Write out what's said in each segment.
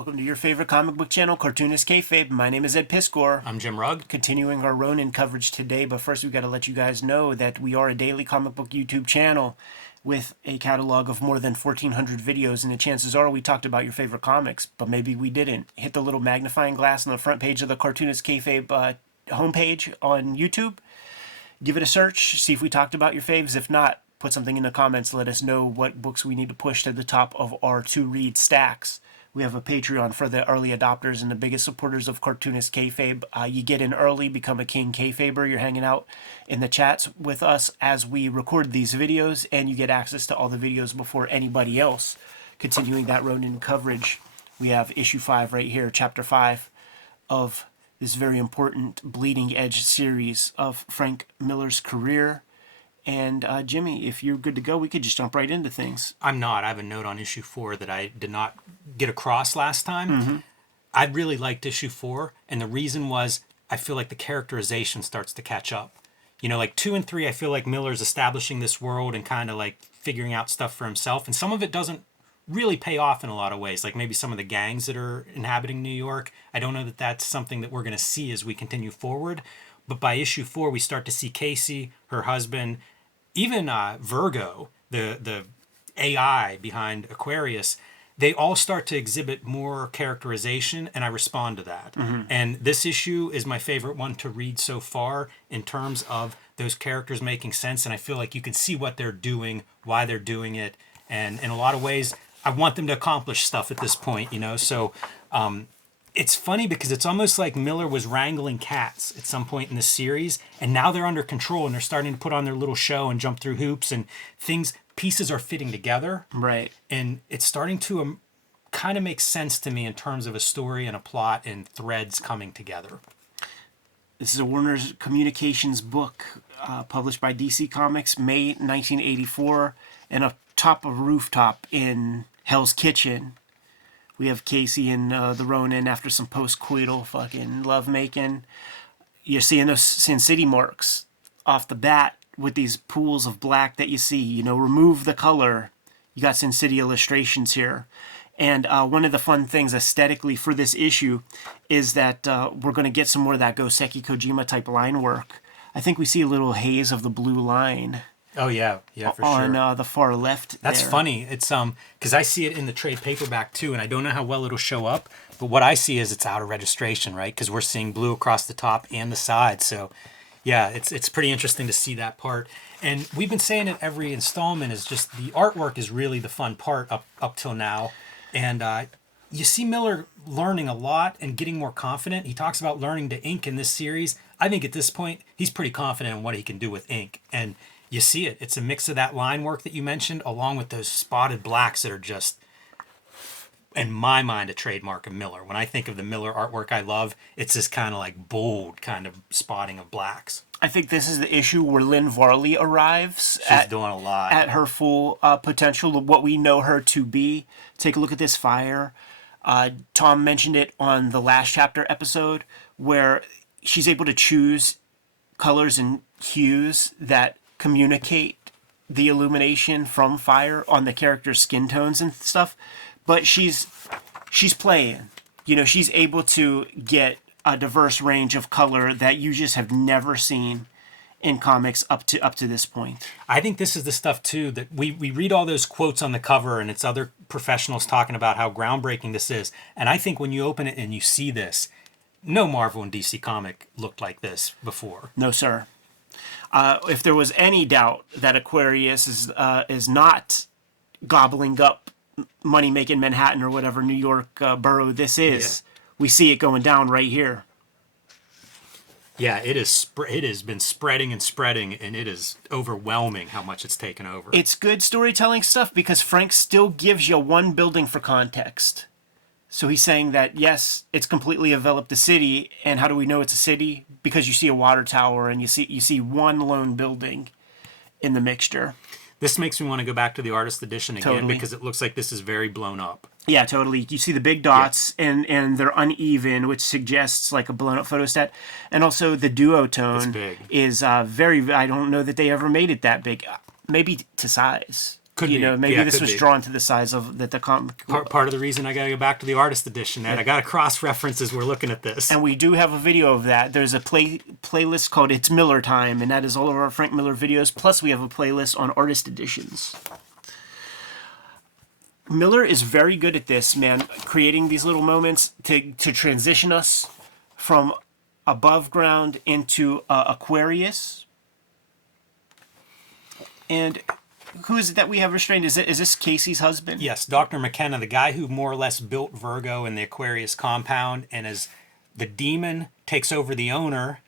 Welcome to your favorite comic book channel, Cartoonist Kayfabe. My name is Ed Piskor. I'm Jim Rugg. Continuing our Ronin coverage today, but first we've got to let you guys know that we are a daily comic book YouTube channel with a catalog of more than 1,400 videos, and the chances are we talked about your favorite comics, but maybe we didn't. Hit the little magnifying glass on the front page of the Cartoonist Kayfabe homepage on YouTube. Give it a search, see if we talked about your faves. If not, put something in the comments. Let us know what books we need to push to the top of our to-read stacks. We have a Patreon for the early adopters and the biggest supporters of Cartoonist Kayfabe. You get in early, become a King Kayfaber. You're hanging out in the chats with us as we record these videos, and you get access to all the videos before anybody else. Continuing that Ronin coverage, we have issue 5 right here, chapter 5 of this very important Bleeding Edge series of Frank Miller's career. And Jimmy, if you're good to go, we could just jump right into things. I'm not. I have a note on issue 4 that I did not get across last time. I really liked issue 4, and the reason was I feel like the characterization starts to catch up. You know, like 2 and 3, I feel like Miller's establishing this world and kind of like figuring out stuff for himself, and some of it doesn't really pay off in a lot of ways, like maybe some of the gangs that are inhabiting New York. I don't know that that's something that we're going to see as we continue forward, but by issue 4, we start to see Casey, her husband, even Virgo, the AI behind Aquarius. They all start to exhibit more characterization, and I respond to that. And this issue is my favorite one to read so far in terms of those characters making sense, and I feel like you can see what they're doing, why they're doing it, and in a lot of ways, I want them to accomplish stuff at this point, you know? So it's funny because it's almost like Miller was wrangling cats at some point in the series, and now they're under control, and they're starting to put on their little show and jump through hoops, and pieces are fitting together. Right. And it's starting to kind of make sense to me in terms of a story and a plot and threads coming together. This is a Warner's Communications book published by DC Comics, May 1984, and atop a rooftop in Hell's Kitchen. We have Casey and the Ronin after some post-coital fucking lovemaking. You're seeing those Sin City marks off the bat with these pools of black that you see. You know, remove the color. You got Sin City illustrations here. And one of the fun things aesthetically for this issue is that we're going to get some more of that Goseki Kojima type line work. I think we see a little haze of the blue line. Oh, yeah, for on, sure. On the far left That's there. funny. It's because I see it in the trade paperback too, and I don't know how well it'll show up, but what I see is it's out of registration, right? Because we're seeing blue across the top and the side. So, yeah, it's pretty interesting to see that part. And we've been saying it every installment is just the artwork is really the fun part up till now. And you see Miller learning a lot and getting more confident. He talks about learning to ink in this series. I think at this point, he's pretty confident in what he can do with ink. And you see it. It's a mix of that line work that you mentioned, along with those spotted blacks that are just, in my mind, a trademark of Miller. When I think of the Miller artwork I love, it's this kind of like bold kind of spotting of blacks. I think this is the issue where Lynn Varley arrives. She's doing a lot. At her full potential of what we know her to be. Take a look at this fire. Tom mentioned it on the last chapter episode where she's able to choose colors and hues that communicate the illumination from fire on the character's skin tones and stuff, but she's playing. You know, she's able to get a diverse range of color that you just have never seen in comics up to this point. I think this is the stuff too that we read all those quotes on the cover, and it's other professionals talking about how groundbreaking this is. And I think when you open it and you see this, no Marvel and DC comic looked like this before. No, sir. If there was any doubt that Aquarius is not gobbling up money-making Manhattan or whatever New York borough this is, we see it going down right here. Yeah, it has been spreading and spreading, and it is overwhelming how much it's taken over. It's good storytelling stuff because Frank still gives you one building for context. So he's saying that, yes, it's completely enveloped the city, and how do we know it's a city? Because you see a water tower, and you see one lone building in the mixture. This makes me want to go back to the artist edition again, Totally. because it looks like this is very blown up. Yeah, totally. You see the big dots, and they're uneven, which suggests like a blown-up photostat. And also the duotone big. is very... I don't know that they ever made it that big. Maybe to size. Could be. maybe Yeah, this could was be. drawn to the size of that the comic. Part of the reason I got to go back to the artist edition, Ed. I got to cross-reference as we're looking at this. And we do have a video of that. There's a playlist called It's Miller Time, and that is all of our Frank Miller videos. Plus, we have a playlist on artist editions. Miller is very good at this, man, creating these little moments to transition us from above ground into Aquarius. And who is it that we have restrained? Is this Casey's husband? Yes, Dr. McKenna, the guy who more or less built Virgo in the Aquarius compound, and as the demon takes over the owner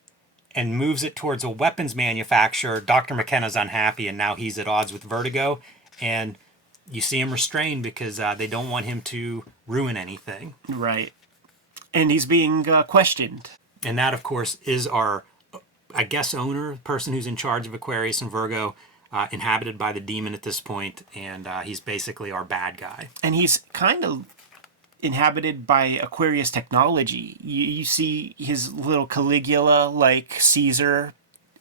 and moves it towards a weapons manufacturer, Dr. McKenna's unhappy, and now he's at odds with Vertigo, and you see him restrained because they don't want him to ruin anything. Right. And he's being questioned. And that, of course, is our, I guess, owner, person who's in charge of Aquarius and Virgo, inhabited by the demon at this point, and he's basically our bad guy. And he's kind of inhabited by Aquarius technology. You see his little Caligula, like Caesar,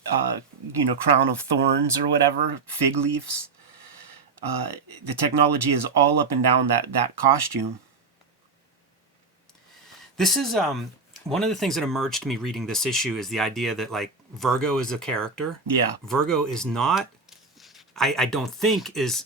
crown of thorns or whatever, fig leaves. The technology is all up and down that costume. This is one of the things that emerged to me reading this issue is the idea that, like, Virgo is a character. Yeah. Virgo is not, I don't think, is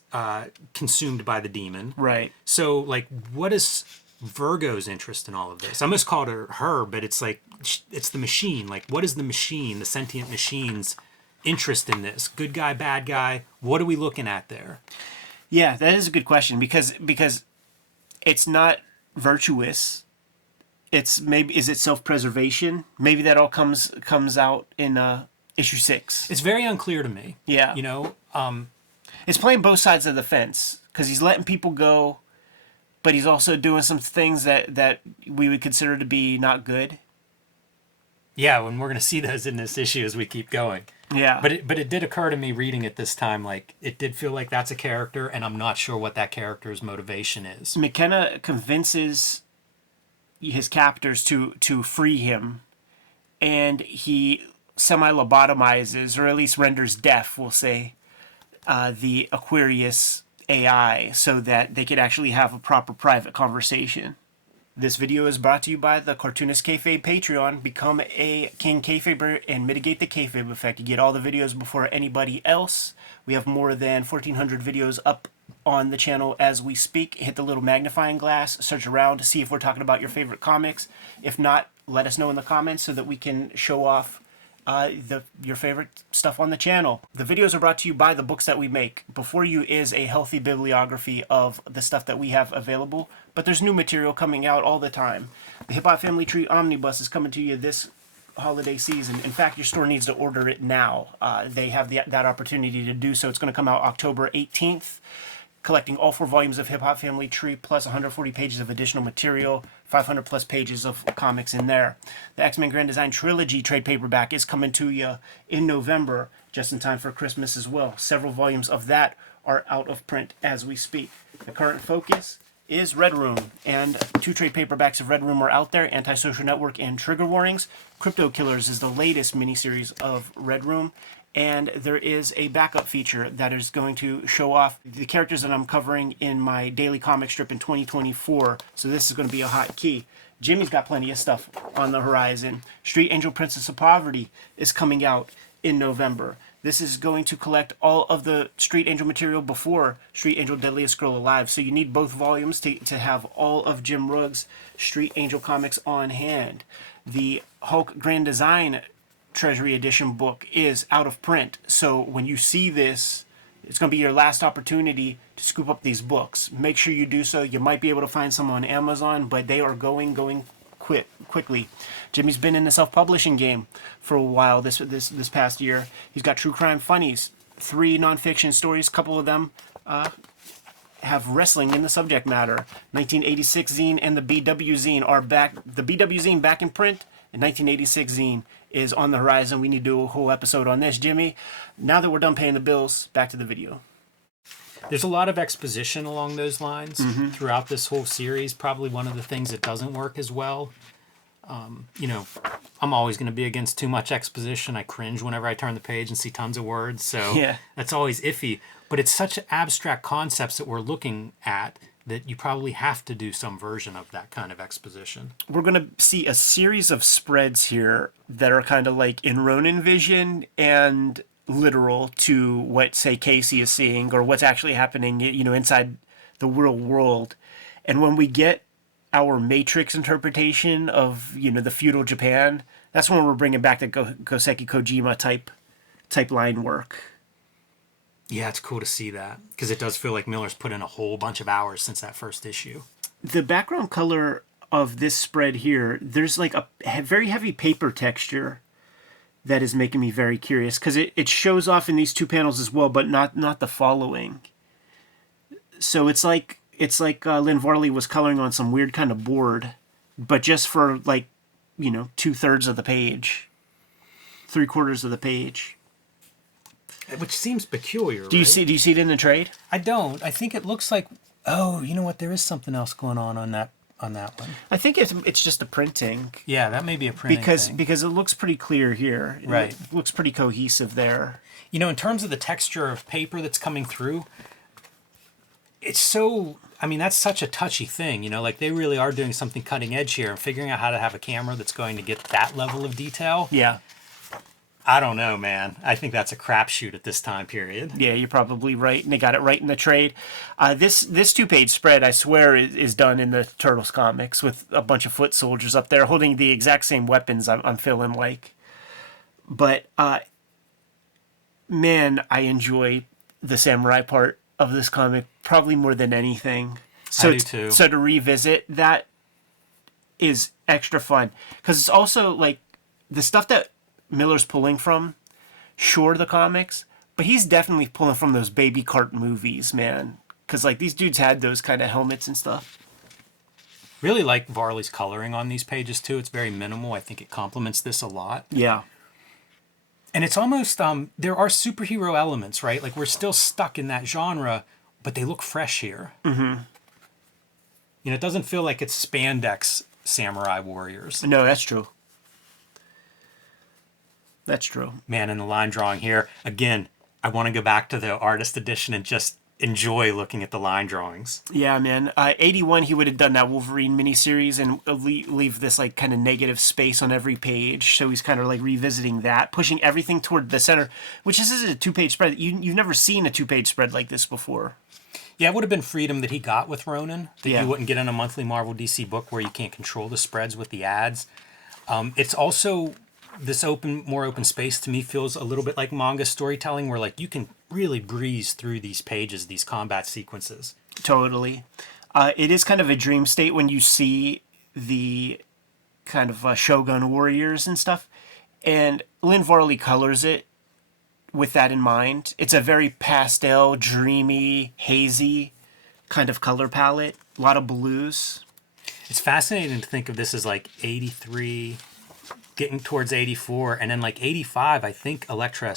consumed by the demon. Right. So, like, what is Virgo's interest in all of this? I almost called her, but it's like, it's the machine. Like, what is the machine, the sentient machine's interest in this? Good guy, bad guy? What are we looking at there? Yeah, that is a good question because it's not virtuous. It's maybe, is it self-preservation? Maybe that all comes out in issue 6. It's very unclear to me. Yeah. You know, it's playing both sides of the fence because he's letting people go, but he's also doing some things that we would consider to be not good. yeah, and we're going to see those in this issue as we keep going. Yeah. But it did occur to me reading it this time, like, it did feel like that's a character, and I'm not sure what that character's motivation is. McKenna convinces his captors to free him, and he semi-lobotomizes, or at least renders deaf, we'll say, the Aquarius AI so that they could actually have a proper private conversation. This video is brought to you by the Cartoonist Kayfabe Patreon. Become a King Kayfaber and mitigate the Kayfabe effect. You get all the videos before anybody else. We have more than 1,400 videos up on the channel as we speak. Hit the little magnifying glass, search around to see if we're talking about your favorite comics. If not, let us know in the comments so that we can show off your favorite stuff on the channel. The videos are brought to you by the books that we make. Before you is a healthy bibliography of the stuff that we have available, but there's new material coming out all the time. The Hip Hop Family Tree Omnibus is coming to you this holiday season. In fact, your store needs to order it now. They have that opportunity to do so. It's going to come out October 18th. Collecting all 4 volumes of Hip Hop Family Tree, plus 140 pages of additional material, 500 plus pages of comics in there. The X-Men Grand Design Trilogy trade paperback is coming to you in November, just in time for Christmas as well. Several volumes of that are out of print as we speak. The current focus is Red Room, and 2 trade paperbacks of Red Room are out there, Antisocial Network and Trigger Warnings. Crypto Killers is the latest miniseries of Red Room, and there is a backup feature that is going to show off the characters that I'm covering in my daily comic strip in 2024, so this is going to be a hot key. Jimmy's got plenty of stuff on the horizon. Street Angel Princess of Poverty is coming out in November. This is going to collect all of the Street Angel material before Street Angel Deadliest Girl Alive, so you need both volumes to have all of Jim Rugg's Street Angel comics on hand. The Hulk Grand Design Treasury Edition book is out of print, so when you see this, it's going to be your last opportunity to scoop up these books. Make sure you do so. You might be able to find some on Amazon, but they are going quickly. Jimmy's been in the self-publishing game for a while this past year. He's got True Crime Funnies, 3 nonfiction stories. A couple of them have wrestling in the subject matter. 1986 zine and the BW zine are back. The BW zine back in print, and 1986 zine is on the horizon. We need to do a whole episode on this. Jimmy, now that we're done paying the bills, back to the video. There's a lot of exposition along those lines throughout this whole series. Probably one of the things that doesn't work as well. I'm always going to be against too much exposition. I cringe whenever I turn the page and see tons of words, so Yeah. that's always iffy. But it's such abstract concepts that we're looking at that you probably have to do some version of that kind of exposition. We're going to see a series of spreads here that are kind of like in Ronin vision and literal to what, say, Casey is seeing or what's actually happening, inside the real world. And when we get our Matrix interpretation of, the feudal Japan, that's when we're bringing back the Goseki Kojima type line work. Yeah, it's cool to see that because it does feel like Miller's put in a whole bunch of hours since that first issue. The background color of this spread here, there's like a very heavy paper texture that is making me very curious because it shows off in these two panels as well, but not the following. So it's like Lynn Varley was coloring on some weird kind of board, but just for like 2/3 of the page, 3/4 of the page. Which seems peculiar. Do you see it in the trade? I don't. I think it looks like. Oh, you know what? There is something else going on that one. I think it's just the printing. Yeah, that may be a printing thing. Because it looks pretty clear here. Right. It looks pretty cohesive there. In terms of the texture of paper that's coming through, it's so. I mean, that's such a touchy thing. Like they really are doing something cutting edge here and figuring out how to have a camera that's going to get that level of detail. Yeah. I don't know, man. I think that's a crapshoot at this time period. Yeah, you're probably right, and they got it right in the trade. This 2-page spread, I swear, is done in the Turtles comics with a bunch of foot soldiers up there holding the exact same weapons. I'm feeling like, but man, I enjoy the samurai part of this comic probably more than anything. So I do too. So to revisit that is extra fun because it's also like the stuff that Miller's pulling from, sure, the comics, but he's definitely pulling from those baby cart movies, man. Because like these dudes had those kind of helmets and stuff. Really like Varley's coloring on these pages too. It's very minimal. I think it complements this a lot. Yeah. And it's almost there are superhero elements, right? Like we're still stuck in that genre, but they look fresh here. Mm-hmm. It doesn't feel like it's spandex samurai warriors. No, that's true. That's true. Man, in the line drawing here, again, I want to go back to the artist edition and just enjoy looking at the line drawings. Yeah, man. 81, he would have done that Wolverine miniseries and leave this like kind of negative space on every page. So he's kind of like revisiting that, pushing everything toward the center, which is a 2-page spread. You've never seen a 2-page spread like this before. Yeah, it would have been freedom that he got with Ronin that Yeah. you wouldn't get in a monthly Marvel DC book where you can't control the spreads with the ads. It's also this more open space to me feels a little bit like manga storytelling where like you can really breeze through these pages, these combat sequences. Totally. It is kind of a dream state when you see the kind of Shogun warriors and stuff. And Lynn Varley colors it with that in mind. It's a very pastel, dreamy, hazy kind of color palette. A lot of blues. It's fascinating to think of this as like 83, getting towards 84, and then like 85, I think Elektra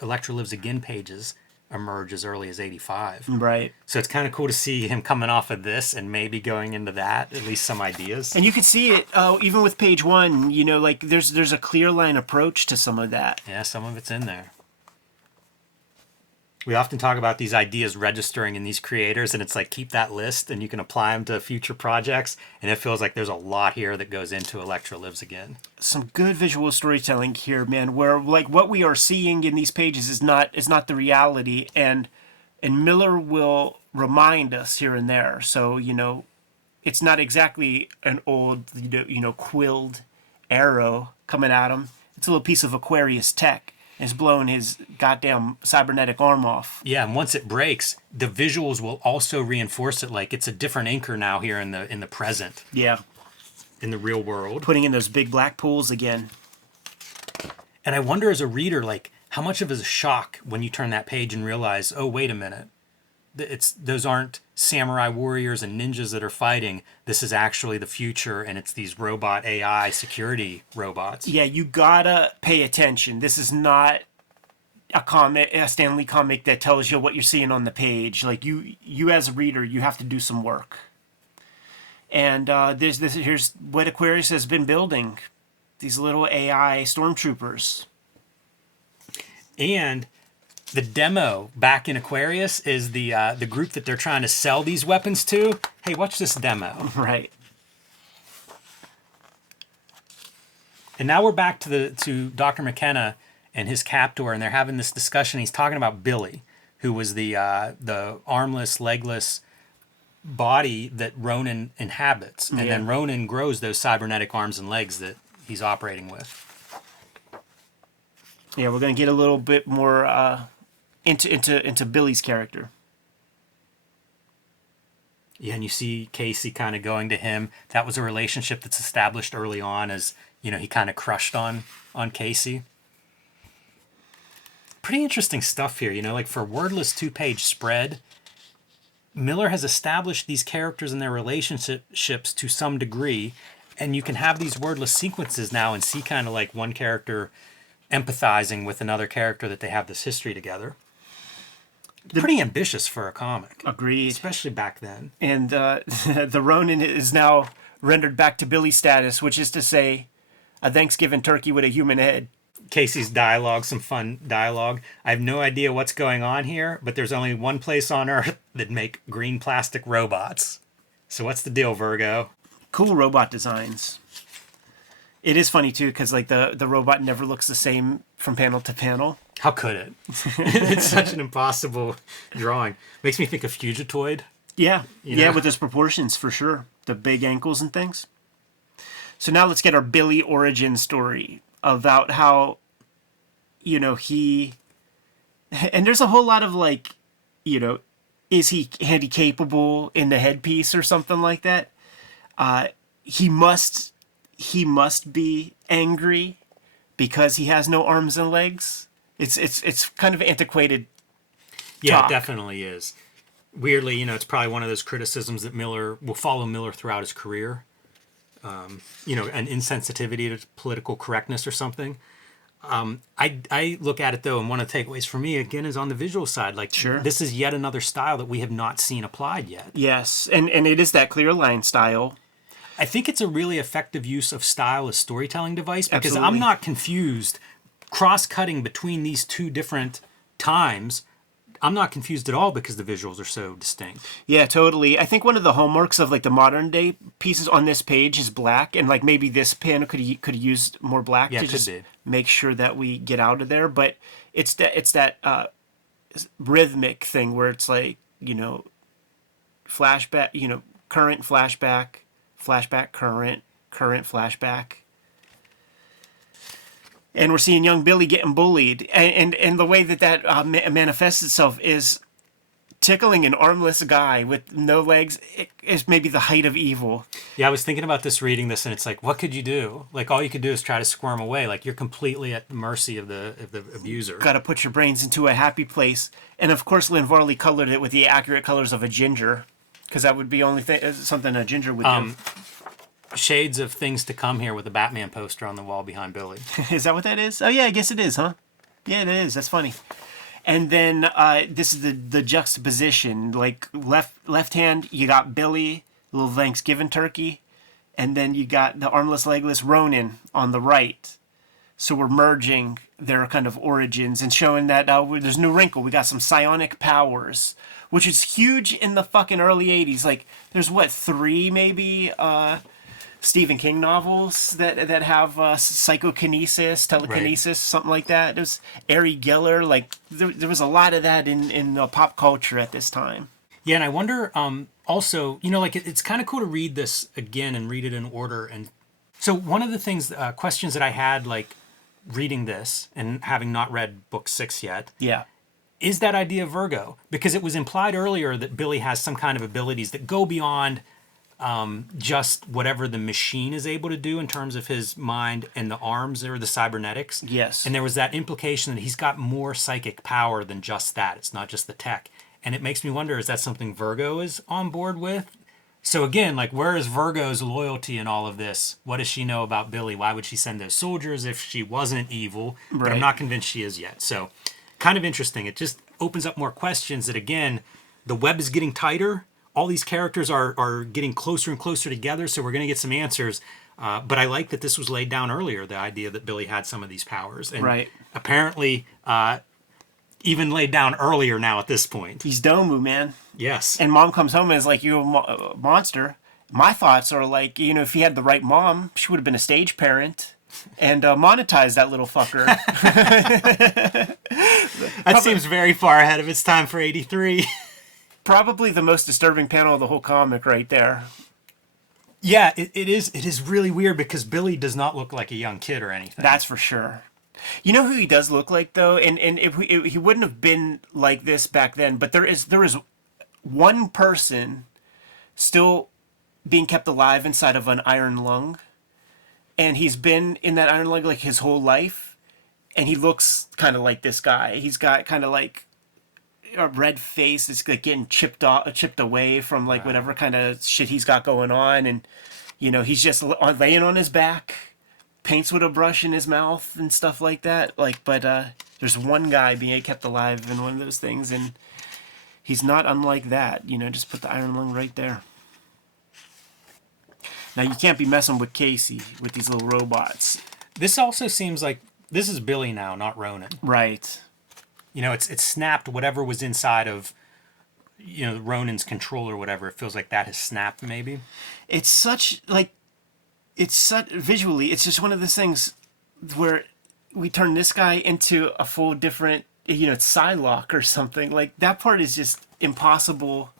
Lives Again pages emerge as early as 85. Right. So it's kind of cool to see him coming off of this and maybe going into that, at least some ideas. And you could see it even with page 1, like there's a clear line approach to some of that. Yeah, some of it's in there. We often talk about these ideas registering in these creators, and it's like keep that list and you can apply them to future projects. And it feels like there's a lot here that goes into Elektra Lives Again. Some good visual storytelling here, man, where like what we are seeing in these pages is not the reality, and Miller will remind us here and there. So, it's not exactly an old, quilled arrow coming at him. It's a little piece of Aquarius tech. Is blowing his goddamn cybernetic arm off. Yeah, and once it breaks, the visuals will also reinforce it. Like it's a different anchor now here in the present. Yeah, in the real world. Putting in those big black pools again. And I wonder as a reader, like how much of it is a shock when you turn that page and realize, oh wait a minute, those aren't samurai warriors and ninjas that are fighting. This is actually the future, and it's these robot AI security robots. Yeah, you gotta pay attention. This is not a Stan Lee comic that tells you what you're seeing on the page. Like you as a reader, you have to do some work. And here's what Aquarius has been building: these little AI stormtroopers. And The demo back in Aquarius is the group that they're trying to sell these weapons to. Hey, watch this demo. Right. And now we're back to Dr. McKenna and his captor, and they're having this discussion. He's talking about Billy, who was the armless, legless body that Ronin inhabits, and then Ronin grows those cybernetic arms and legs that he's operating with. Yeah, we're gonna get a little bit more into Billy's character. Yeah, and you see Casey kind of going to him. That was a relationship that's established early on, as you know, he kind of crushed on Casey. Pretty interesting stuff here, you know, like for a wordless 2-page spread, Miller has established these characters and their relationships to some degree, and you can have these wordless sequences now and see kind of like one character empathizing with another character that they have this history together. Pretty ambitious for a comic. Agreed. Especially back then. And the Ronin is now rendered back to Billy status, which is to say, a Thanksgiving turkey with a human head. Casey's dialogue, some fun dialogue. I have no idea what's going on here, but there's only one place on Earth that make green plastic robots. So what's the deal, Virgo? Cool robot designs. It is funny too, because like the robot never looks the same from panel to panel. How could it? It's such an impossible drawing. Makes me think of Fugitoid. Yeah, You know? yeah, with his proportions for sure. The big ankles and things. So now let's get our Billy origin story about how, you know, and there's a whole lot of like, you know, is he handy capable in the headpiece or something like that? He must be angry because he has no arms and legs. It's kind of antiquated. Yeah, talk. it definitely is. Weirdly, you know, it's probably one of those criticisms that Miller will follow Miller throughout his career. You know, an insensitivity to political correctness or something. I look at it though, and one of the takeaways for me again is on the visual side. Like, Sure. This is yet another style that we have not seen applied yet. Yes, and it is that clear line style. I think it's a really effective use of style as storytelling device because Absolutely. I'm not confused. Cross-cutting between these two different times, I'm not confused at all because the visuals are so distinct. Yeah, totally. I think one of the hallmarks of like the modern day pieces on this page is black, and like maybe this panel could have used more black Yeah, to it could just be. make sure that we get out of there. But it's that rhythmic thing where it's like, you know, flashback, you know, current flashback, flashback current flashback. And we're seeing young Billy getting bullied, and the way that manifests itself is tickling an armless guy with no legs is maybe the height of evil. Yeah, I was thinking about this reading this, and it's like, what could you do? Like, all you could do is try to squirm away. Like, you're completely at the mercy of the abuser. Got to put your brains into a happy place. And of course, Lynn Varley colored it with the accurate colors of a ginger, because that would be something a ginger would do. Shades of things to come here with a Batman poster on the wall behind Billy. Is that what that is? Oh yeah, I guess it is, huh? Yeah, it is. That's funny. And then this is the juxtaposition. Like left hand, you got Billy, little Thanksgiving turkey, and then you got the armless, legless Ronin on the right. So we're merging their kind of origins and showing that there's a new wrinkle. We got some psionic powers, which is huge in the fucking early 80s. Like there's 3 maybe Stephen King novels that have psychokinesis, telekinesis, Right. something like that. There's Ari Geller. Like there was a lot of that in pop culture at this time. Yeah, and I wonder, also, you know, like it's kind of cool to read this again and read it in order. And so one of the things, questions that I had, like reading this and having not read book 6 yet, Yeah. is that idea of Virgo. Because it was implied earlier that Billy has some kind of abilities that go beyond just whatever the machine is able to do in terms of his mind and the arms or the cybernetics. Yes. And there was that implication that he's got more psychic power than just that. It's not just the tech. And it makes me wonder, is that something Virgo is on board with? So again, like, where is Virgo's loyalty in all of this? What does she know about Billy? Why would she send those soldiers if she wasn't evil? But I'm Right. not convinced she is yet. So kind of interesting. It just opens up more questions that, again, the web is getting tighter. All these characters are getting closer and closer together, so we're going to get some answers. But I like that this was laid down earlier, the idea that Billy had some of these powers. And Right. apparently, even laid down earlier now at this point. He's Domu, man. Yes. And mom comes home and is like, "You a monster." My thoughts are like, if he had the right mom, she would have been a stage parent and monetized that little fucker. That seems very far ahead of its time for 83. Probably the most disturbing panel of the whole comic right there. Yeah, it is. It is really weird because Billy does not look like a young kid or anything. That's for sure. You know who he does look like though, and if he wouldn't have been like this back then, but there is one person still being kept alive inside of an iron lung, and he's been in that iron lung like his whole life, and he looks kind of like this guy. He's got kind of like a red face. It's like getting chipped away from like whatever kind of shit he's got going on, and he's just laying on his back, paints with a brush in his mouth and stuff like that. But there's one guy being kept alive in one of those things, and he's not unlike that. Just put the iron lung right there. Now you can't be messing with Casey with these little robots. This also seems like this is Billy now, not Ronin. Right. It's snapped whatever was inside of Ronin's control or whatever. It feels like that has snapped maybe. It's such visually, it's just one of those things where we turn this guy into a full different, it's Psylocke or something. Like that part is just impossible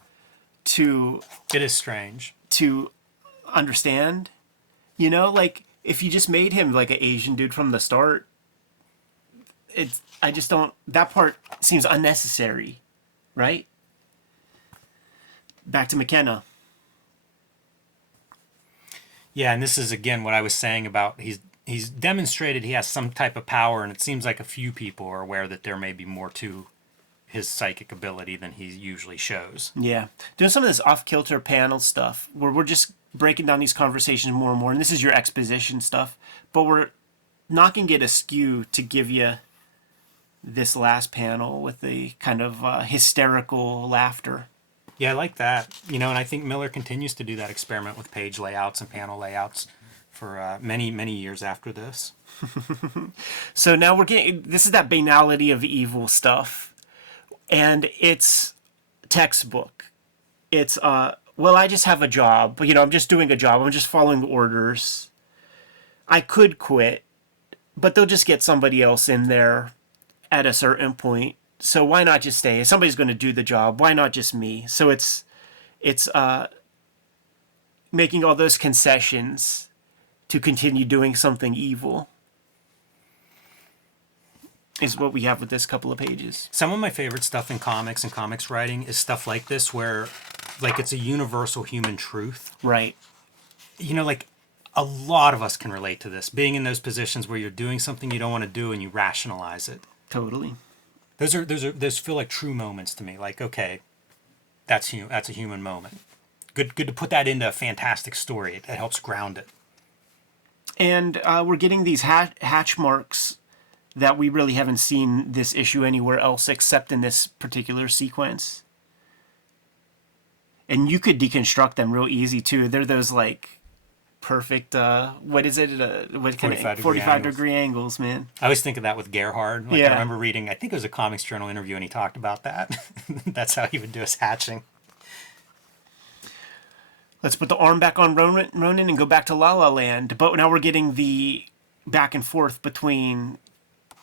to. It is strange to understand. Like if you just made him like an Asian dude from the start, I just don't. That part seems unnecessary, right? Back to McKenna. Yeah, and this is again what I was saying about he's demonstrated he has some type of power, and it seems like a few people are aware that there may be more to his psychic ability than he usually shows. Yeah. Doing some of this off-kilter panel stuff where we're just breaking down these conversations more and more, and this is your exposition stuff, but we're knocking it askew to give you this last panel with the kind of hysterical laughter. Yeah, I like that. And I think Miller continues to do that experiment with page layouts and panel layouts for many, many years after this. So now this is that banality of evil stuff. And it's textbook. It's, well, I just have a job. I'm just doing a job. I'm just following orders. I could quit, but they'll just get somebody else in there at a certain point. So why not just stay? If somebody's going to do the job, why not just me? So it's making all those concessions to continue doing something evil is what we have with this couple of pages. Some of my favorite stuff in comics and comics writing is stuff like this where like it's a universal human truth. Right. Like a lot of us can relate to this, being in those positions where you're doing something you don't want to do and you rationalize it. Totally. Those feel like true moments to me. Like, okay, that's a human moment. Good to put that into a fantastic story. It helps ground it. And we're getting these hatch marks that we really haven't seen this issue anywhere else except in this particular sequence. And you could deconstruct them real easy too. They're those like perfect, what is it? 45-degree angles, man. I always think of that with Gerhard. Yeah. I remember reading, I think it was a Comics Journal interview, and he talked about that. That's how he would do his hatching. Let's put the arm back on Ronin and go back to La La Land. But now we're getting the back and forth between,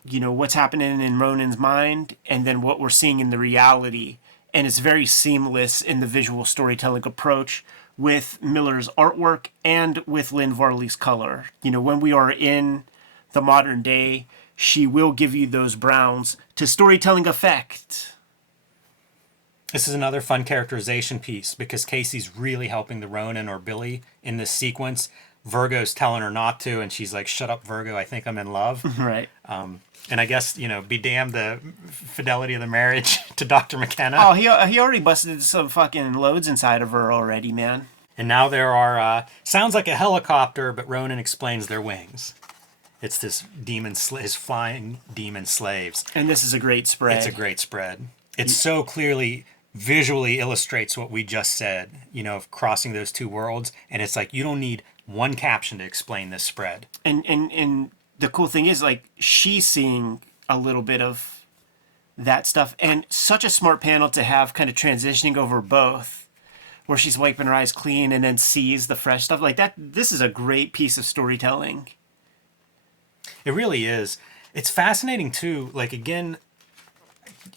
what's happening in Ronin's mind and then what we're seeing in the reality. And it's very seamless in the visual storytelling approach with Miller's artwork and with Lynn Varley's color. When we are in the modern day, she will give you those browns to storytelling effect. This is another fun characterization piece because Casey's really helping the Ronin or Billy in this sequence. Virgo's telling her not to, and she's like, "Shut up, Virgo, I think I'm in love." Right. And I guess, be damned the fidelity of the marriage to Dr. McKenna. Oh, he already busted some fucking loads inside of her already, man. And now there are, sounds like a helicopter, but Ronin explains their wings. It's this his flying demon slaves. And this is a great spread. It's a great spread. It so clearly visually illustrates what we just said, of crossing those two worlds. And it's like, you don't need one caption to explain this spread. And the cool thing is, like, she's seeing a little bit of that stuff. And such a smart panel to have kind of transitioning over both, where she's wiping her eyes clean and then sees the fresh stuff. Like that, this is a great piece of storytelling. It really is. It's fascinating too. Like, again,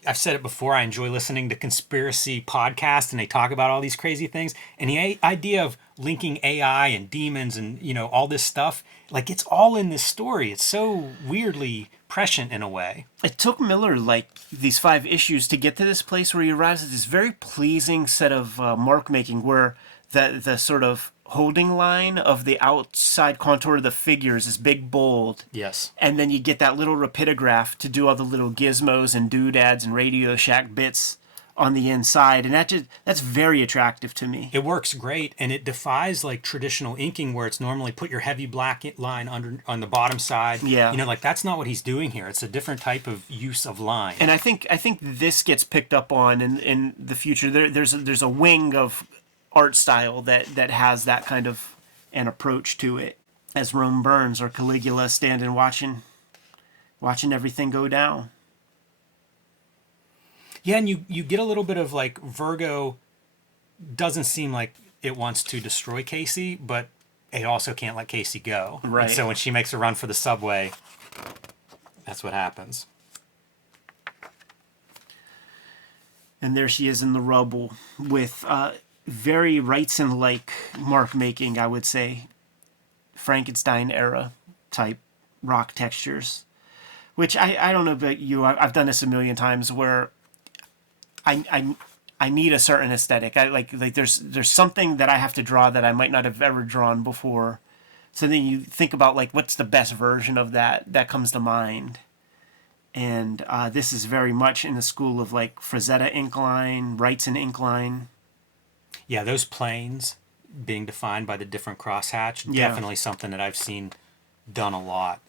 I've said it before, I enjoy listening to conspiracy podcasts and they talk about all these crazy things. And the idea of linking AI and demons and, you know, all this stuff, like it's all in this story. It's so weirdly prescient in a way. It took Miller like these 5 issues to get to this place where he arrives at this very pleasing set of mark making where the sort of holding line of the outside contour of the figures is big bold. Yes. And then you get that little rapidograph to do all the little gizmos and doodads and Radio Shack bits on the inside, and that's very attractive to me. It works great, and it defies like traditional inking where it's normally put your heavy black line under on the bottom side. Yeah. You know, like that's not what he's doing here. It's a different type of use of line. And I think this gets picked up on in the future. There's a wing of art style that has that kind of an approach to it, as Rome Burns or Caligula standing watching everything go down. Yeah, and you get a little bit of like Virgo doesn't seem like it wants to destroy Casey, but it also can't let Casey go. Right. And so when she makes a run for the subway, that's what happens. And there she is in the rubble with very Wrightson-like mark making, I would say. Frankenstein era type rock textures. Which I don't know about you, I've done this a million times where I need a certain aesthetic. I like there's something that I have to draw that I might not have ever drawn before. So then you think about like what's the best version of that comes to mind. And this is very much in the school of like Frazetta Inkline, Wrightson Inkline. Yeah, those planes being defined by the different crosshatch, Yeah. definitely something that I've seen done a lot.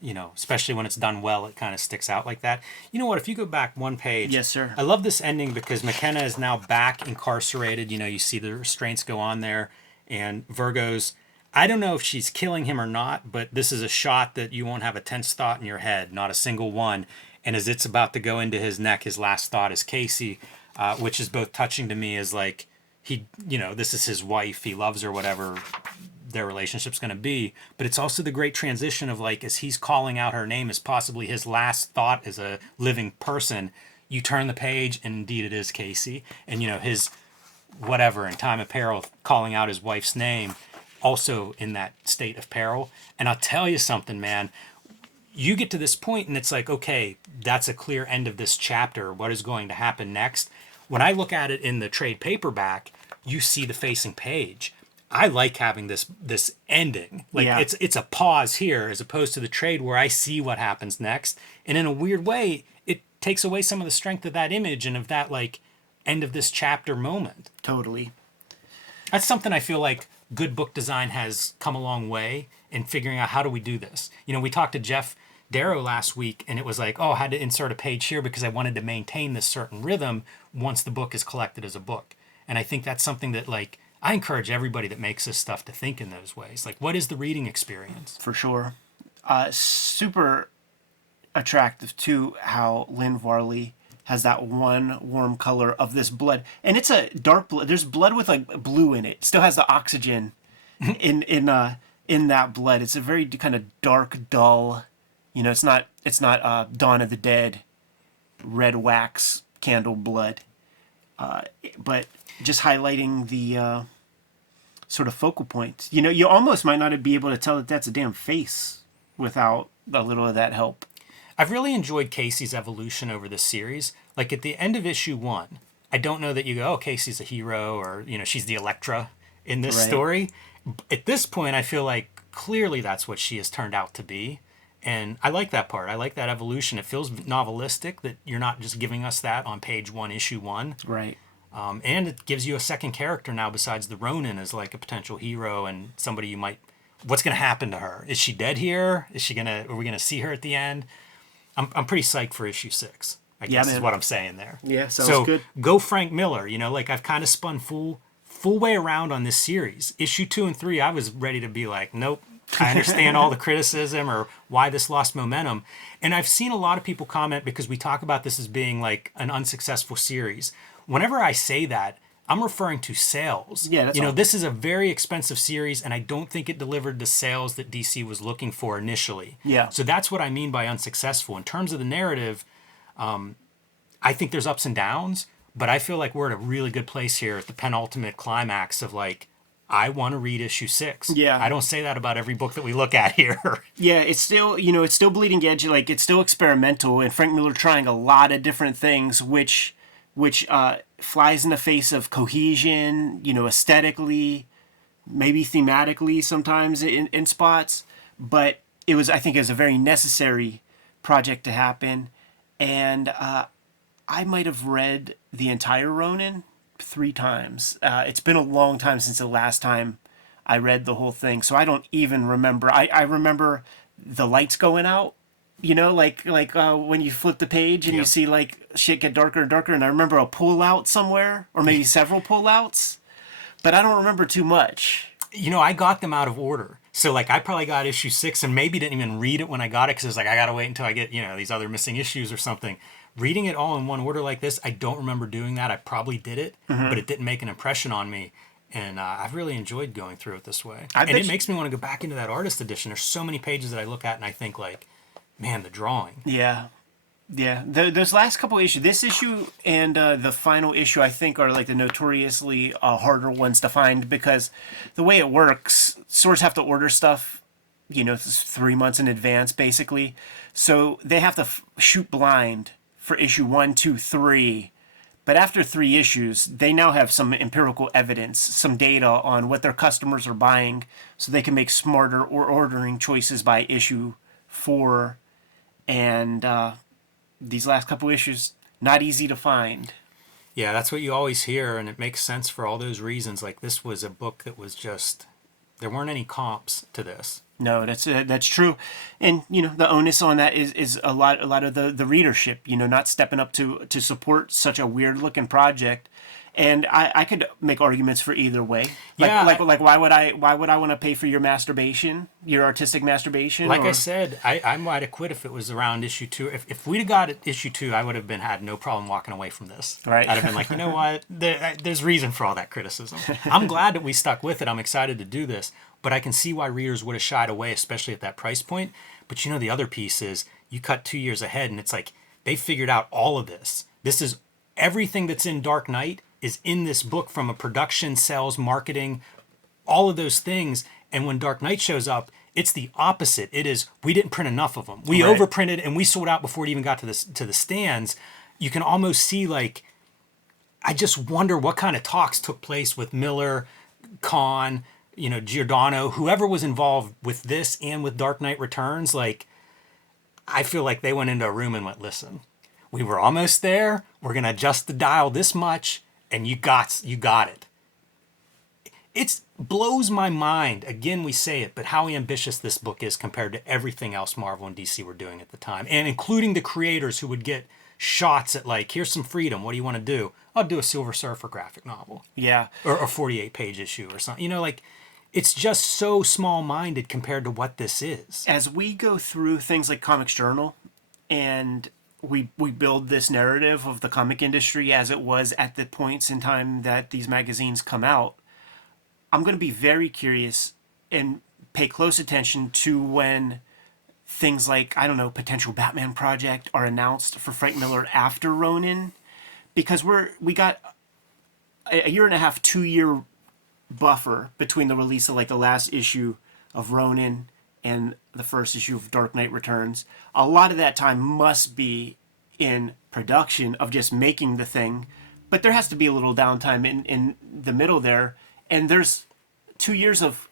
You know, especially when it's done well, it kind of sticks out like that. You know what? If you go back one page, Yes, sir. I love this ending because McKenna is now back incarcerated. You know, you see the restraints go on there, and Virgo's. I don't know if she's killing him or not, but this is a shot that you won't have a tense thought in your head, not a single one. And as it's about to go into his neck, his last thought is Casey, which is both touching to me as like he, you know, this is his wife, he loves her, whatever their relationship's going to be, but it's also the great transition of like as he's calling out her name as possibly his last thought as a living person, you turn the page and indeed it is Casey, and you know his whatever in time of peril calling out his wife's name also in that state of peril. And I'll tell you something, man, you get to this point and it's like, okay, that's a clear end of this chapter. What is going to happen next? When I look at it in the trade paperback, you see the facing page. I like having this ending. Like Yeah. it's a pause here as opposed to the trade where I see what happens next. And in a weird way, it takes away some of the strength of that image and of that like end of this chapter moment. Totally. That's something I feel like good book design has come a long way in figuring out how do we do this. You know, we talked to Jeff Darrow last week and it was like, oh, I had to insert a page here because I wanted to maintain this certain rhythm once the book is collected as a book. And I think that's something that like I encourage everybody that makes this stuff to think in those ways. Like, what is the reading experience? For sure. Super attractive too how Lynn Varley has that one warm color of this blood, and it's a dark blood. There's blood with like blue in it. It still has the oxygen in that blood. It's a very kind of dark, dull. You know, it's not Dawn of the Dead, red wax candle blood, but just highlighting the sort of focal point. You know, you almost might not be able to tell that that's a damn face without a little of that help. I've really enjoyed Casey's evolution over this series. Like at the end of issue 1, I don't know that you go, oh, Casey's a hero or, you know, she's the Elektra in this Right. story. At this point, I feel like clearly that's what she has turned out to be. And I like that part. I like that evolution. It feels novelistic that you're not just giving us that on page 1, issue 1. Right. And it gives you a second character now besides the Ronin as like a potential hero and somebody you might... What's going to happen to her? Is she dead here? Are we going to see her at the end? I'm pretty psyched for issue 6. I guess is man. what I'm saying there. Yeah, sounds so good. Go Frank Miller. You know, like I've kind of spun full way around on this series. Issue 2 and 3, I was ready to be like, nope, I understand all the criticism or why this lost momentum. And I've seen a lot of people comment because we talk about this as being like an unsuccessful series. Whenever I say that, I'm referring to sales. Yeah, that's all. This is a very expensive series, and I don't think it delivered the sales that DC was looking for initially. Yeah. So that's what I mean by unsuccessful. In terms of the narrative, I think there's ups and downs, but I feel like we're at a really good place here at the penultimate climax of like, I want to read issue 6. Yeah. I don't say that about every book that we look at here. Yeah, it's still, it's still bleeding edge. Like, it's still experimental, and Frank Miller trying a lot of different things, which flies in the face of cohesion, aesthetically, maybe thematically sometimes in spots. But I think it was a very necessary project to happen. And I might have read the entire Ronin 3 times. It's been a long time since the last time I read the whole thing, so I don't even remember. I remember the lights going out, like when you flip the page and you see like shit get darker and darker, and I remember a pull out somewhere, or maybe several pull outs, but I don't remember too much. I got them out of order. So like I probably got issue 6 and maybe didn't even read it when I got it because it's like I gotta wait until I get these other missing issues or something. Reading it all in one order like this, I don't remember doing that. I probably did it, but it didn't make an impression on me. And I've really enjoyed going through it this way. And it makes me want to go back into that artist edition. There's so many pages that I look at and I think like, man, the drawing. Yeah. Yeah. Those last couple issues, this issue and the final issue, I think are like the notoriously harder ones to find, because the way it works, stores have to order stuff, 3 months in advance, basically. So they have to shoot blind for issue 1, 2, 3. But after 3 issues, they now have some empirical evidence, some data on what their customers are buying, so they can make smarter or ordering choices by issue 4. And these last couple issues, not easy to find. Yeah, that's what you always hear, and it makes sense for all those reasons. Like, this was a book that was just, there weren't any comps to this. No, that's true, and the onus on that is a lot of the readership, not stepping up to support such a weird looking project, and I could make arguments for either way. Like why would I want to pay for your masturbation, your artistic masturbation? Like I said, I might have quit if it was around issue 2. If we'd have got it issue 2, I would have had no problem walking away from this. Right. I'd have been like, you know what? There's reason for all that criticism. I'm glad that we stuck with it. I'm excited to do this. But I can see why readers would have shied away, especially at that price point. But the other piece is you cut 2 years ahead and it's like they figured out all of this. This is everything that's in Dark Knight is in this book, from a production, sales, marketing, all of those things. And when Dark Knight shows up, it's the opposite. It is, we didn't print enough of them. We overprinted and we sold out before it even got to the stands. You can almost see, like, I just wonder what kind of talks took place with Miller, Kahn, Giordano, whoever was involved with this and with Dark Knight Returns. Like, I feel like they went into a room and went, listen, we were almost there. We're going to adjust the dial this much, and you got it. It blows my mind, again, we say it, but how ambitious this book is compared to everything else Marvel and DC were doing at the time, and including the creators who would get shots at, like, here's some freedom. What do you want to do? I'll do a Silver Surfer graphic novel. Yeah. Or a 48-page issue or something. Like, it's just so small-minded compared to what this is. As we go through things like Comics Journal, and we build this narrative of the comic industry as it was at the points in time that these magazines come out, I'm going to be very curious and pay close attention to when things like, I don't know, potential Batman project are announced for Frank Miller after Ronin, because we got a year and a half, 2-year buffer between the release of like the last issue of Ronin and the first issue of Dark Knight Returns. A lot of that time must be in production of just making the thing, but there has to be a little downtime in the middle there, and there's 2 years of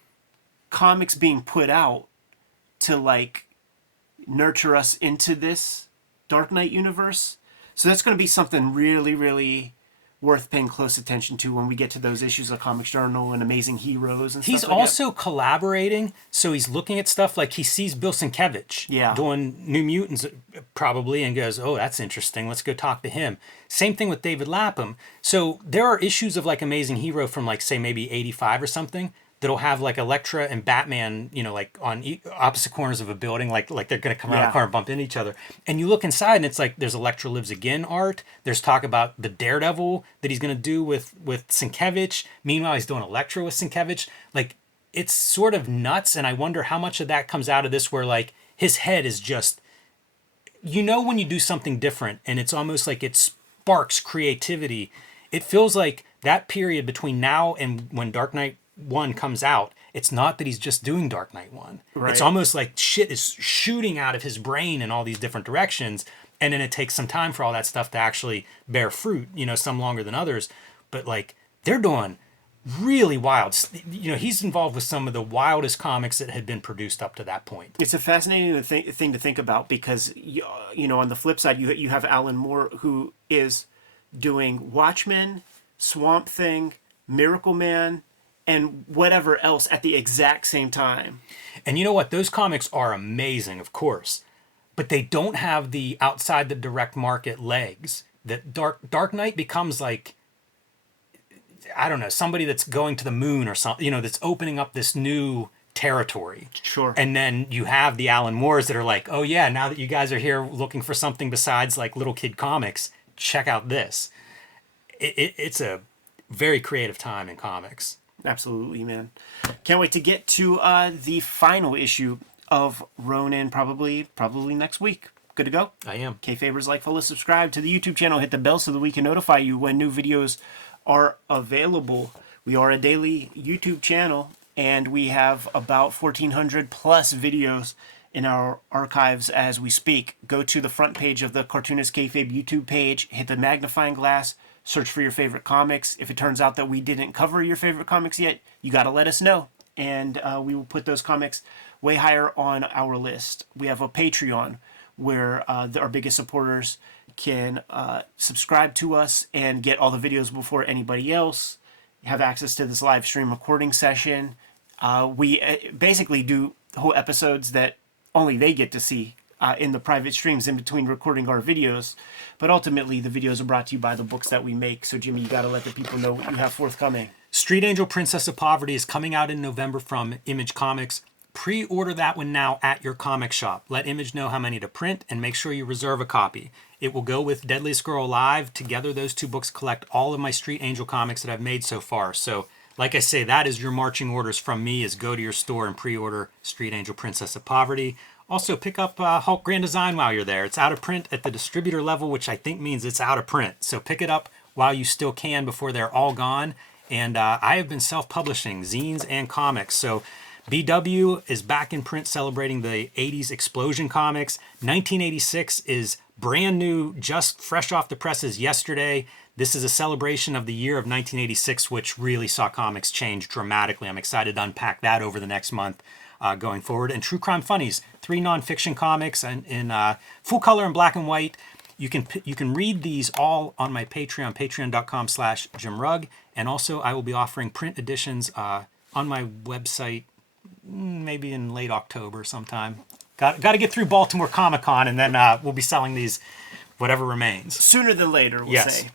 comics being put out to like nurture us into this Dark Knight universe. So that's going to be something really, really worth paying close attention to when we get to those issues of Comics Journal and Amazing Heroes and he's stuff like also collaborating, so he's looking at stuff like he sees Bill Sienkiewicz doing New Mutants probably and goes, oh, that's interesting, let's go talk to him. Same thing with David Lapham. So there are issues of like Amazing Hero from like, say, maybe 85 or something that'll have like Elektra and Batman, you know, like on opposite corners of a building, like they're gonna come around a corner and bump into each other. And you look inside, and it's like there's Elektra Lives Again art. There's talk about the Daredevil that he's gonna do with Sienkiewicz. Meanwhile, he's doing Elektra with Sienkiewicz. Like, it's sort of nuts, and I wonder how much of that comes out of this, where like his head is just, you know, when you do something different, and it's almost like it sparks creativity. It feels like that period between now and when Dark Knight 1 comes out, it's not that he's just doing Dark Knight 1. Right. It's almost like shit is shooting out of his brain in all these different directions, and then it takes some time for all that stuff to actually bear fruit, you know, some longer than others. But like, they're doing really wild, you know, he's involved with some of the wildest comics that had been produced up to that point. It's a fascinating thing to think about, because you know, on the flip side, you have Alan Moore, who is doing Watchmen, Swamp Thing, Miracle Man, and whatever else at the exact same time. And you know what? Those comics are amazing, of course, but they don't have the outside the direct market legs. That Dark Knight becomes like, I don't know, somebody that's going to the moon or something, you know, that's opening up this new territory. Sure. And then you have the Alan Moores that are like, oh yeah, now that you guys are here looking for something besides like little kid comics, check out this. It's a very creative time in comics. Absolutely, man. Can't wait to get to the final issue of Ronin, probably next week. Good to go? I am. Kayfabers, like, follow, subscribe to the YouTube channel. Hit the bell so that we can notify you when new videos are available. We are a daily YouTube channel, and we have about 1,400 plus videos in our archives as we speak. Go to the front page of the Cartoonist Kayfabe YouTube page, hit the magnifying glass, search for your favorite comics. If it turns out that we didn't cover your favorite comics yet, you got to let us know, and we will put those comics way higher on our list. We have a Patreon where our biggest supporters can subscribe to us and get all the videos before anybody else, have access to this live stream recording session. We basically do whole episodes that only they get to see in the private streams in between recording our videos. But ultimately, the videos are brought to you by the books that we make. So, Jimmy, you got to let the people know what you have forthcoming. Street Angel Princess of Poverty is coming out in November from Image Comics. Pre-order that one now at your comic shop. Let Image know how many to print, and make sure you reserve a copy. It will go with Deadliest Girl Alive. Together, those two books collect all of my Street Angel comics that I've made so far. So, like I say, that is your marching orders from me, is go to your store and pre-order Street Angel Princess of Poverty. Also, pick up Hulk Grand Design while you're there. It's out of print at the distributor level, which I think means it's out of print. So pick it up while you still can before they're all gone. And I have been self-publishing zines and comics. So BW is back in print, celebrating the 80s explosion comics. 1986 is brand new, just fresh off the presses yesterday. This is a celebration of the year of 1986, which really saw comics change dramatically. I'm excited to unpack that over the next month going forward. And True Crime Funnies, 3 nonfiction comics in full color and black and white. You can read these all on my Patreon, patreon.com/JimRugg. And also, I will be offering print editions on my website maybe in late October sometime. Got to get through Baltimore Comic Con, and then we'll be selling these, whatever remains. Sooner than later, we'll say.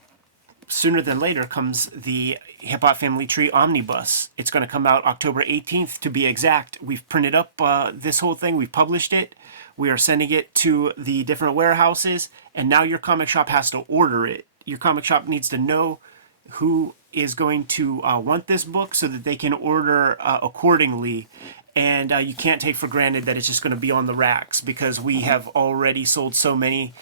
Sooner than later comes the Hip Hop Family Tree Omnibus. It's going to come out October 18th to be exact. We've printed up this whole thing. We've published it. We are sending it to the different warehouses, and now your comic shop has to order it. Your comic shop needs to know who is going to want this book so that they can order accordingly. And you can't take for granted that it's just going to be on the racks, because we have already sold so many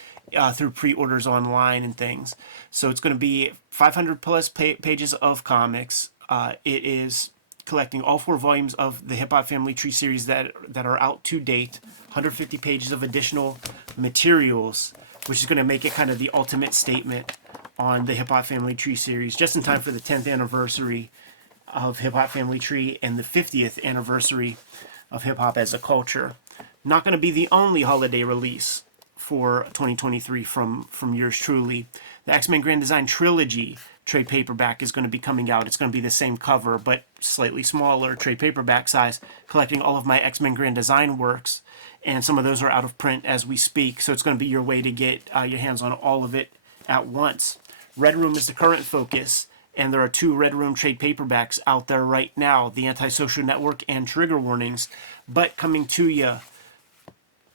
through pre-orders online and things. So it's going to be 500 plus pages of comics. It is collecting all 4 volumes of the Hip Hop Family Tree series that are out to date. 150 pages of additional materials, which is going to make it kind of the ultimate statement on the Hip Hop Family Tree series, just in time for the 10th anniversary of Hip Hop Family Tree and the 50th anniversary of hip hop as a culture. Not going to be the only holiday release for 2023 from yours truly. The X-Men Grand Design Trilogy trade paperback is going to be coming out. It's going to be the same cover, but slightly smaller, trade paperback size, collecting all of my X-Men Grand Design works, and some of those are out of print as we speak, so it's going to be your way to get your hands on all of it at once. Red Room is the current focus. And there are 2 Red Room trade paperbacks out there right now, The Antisocial Network and Trigger Warnings. But coming to you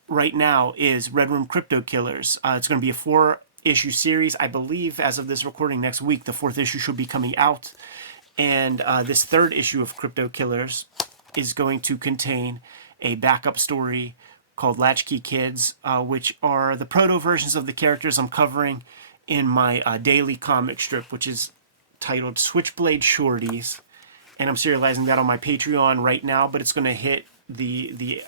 right now is Red Room Crypto Killers. It's going to be a 4-issue series. I believe as of this recording next week, the 4th issue should be coming out. And this 3rd issue of Crypto Killers is going to contain a backup story called Latchkey Kids, which are the proto versions of the characters I'm covering in my daily comic strip, which is titled Switchblade Shorties. And I'm serializing that on my Patreon right now, but it's going to hit the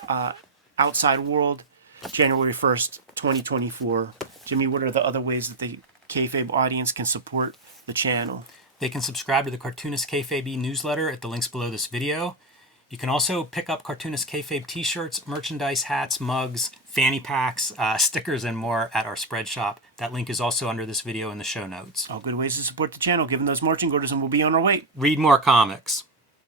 outside world January 1st, 2024. Jimmy, what are the other ways that the Kayfabe audience can support the channel? They can subscribe to the Cartoonist Kayfabe newsletter at the links below this video. You can also pick up Cartoonist Kayfabe t-shirts, merchandise, hats, mugs, fanny packs, stickers, and more at our spread shop. That link is also under this video in the show notes. All good ways to support the channel. Given those marching orders, and we'll be on our way. Read more comics.